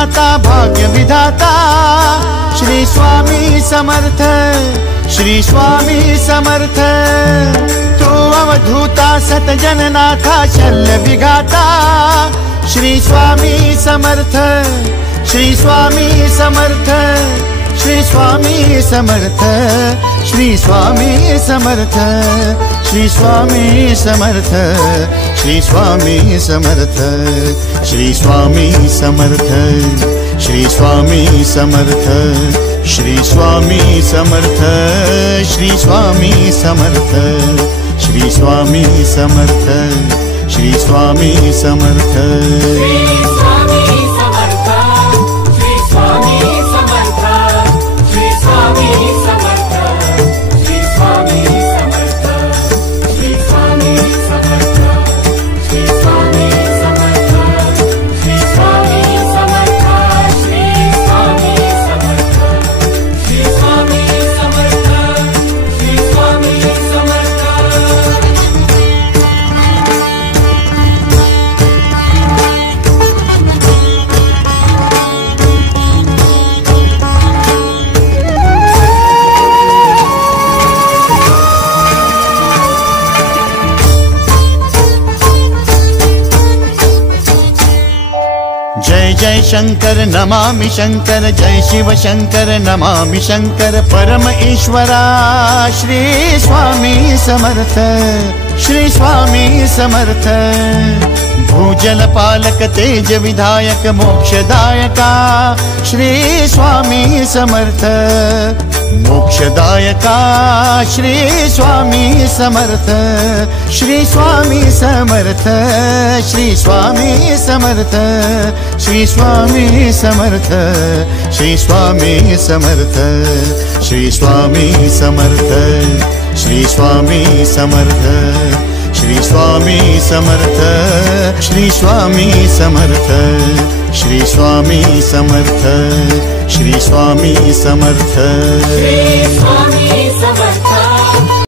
जगन्नाथा भाग्य विधाता श्री स्वामी समर्थ, श्री स्वामी समर्थ। तू अवधूता सत जननाथा शल्य विघाता श्री स्वामी समर्थ, श्री स्वामी समर्थ, श्री स्वामी समर्थ, श्री स्वामी समर्थ, श्री स्वामी समर्थ, श्री स्वामी समर्थ, श्री स्वामी समर्थ, श्री स्वामी समर्थ, श्री स्वामी समर्थ, श्री स्वामी समर्थ, श्री स्वामी समर्थ, श्री स्वामी समर्थ। जय जय शंकर नमामि शंकर, जय शिव शंकर नमामि शंकर। परम ईश्वरा श्री स्वामी समर्थ, श्री स्वामी समर्थ। भूजल पालक तेज विधायक मोक्षदायका श्री स्वामी समर्थ, मोक्षदायका श्री स्वामी समर्थ, श्री स्वामी समर्थ, श्री स्वामी समर्थ, श्री स्वामी समर्थ, श्री स्वामी समर्थ, श्री स्वामी समर्थ, श्री स्वामी समर्थ, श्री स्वामी समर्थ, श्री स्वामी समर्थ, श्री स्वामी समर्थ, श्री स्वामी समर्थ।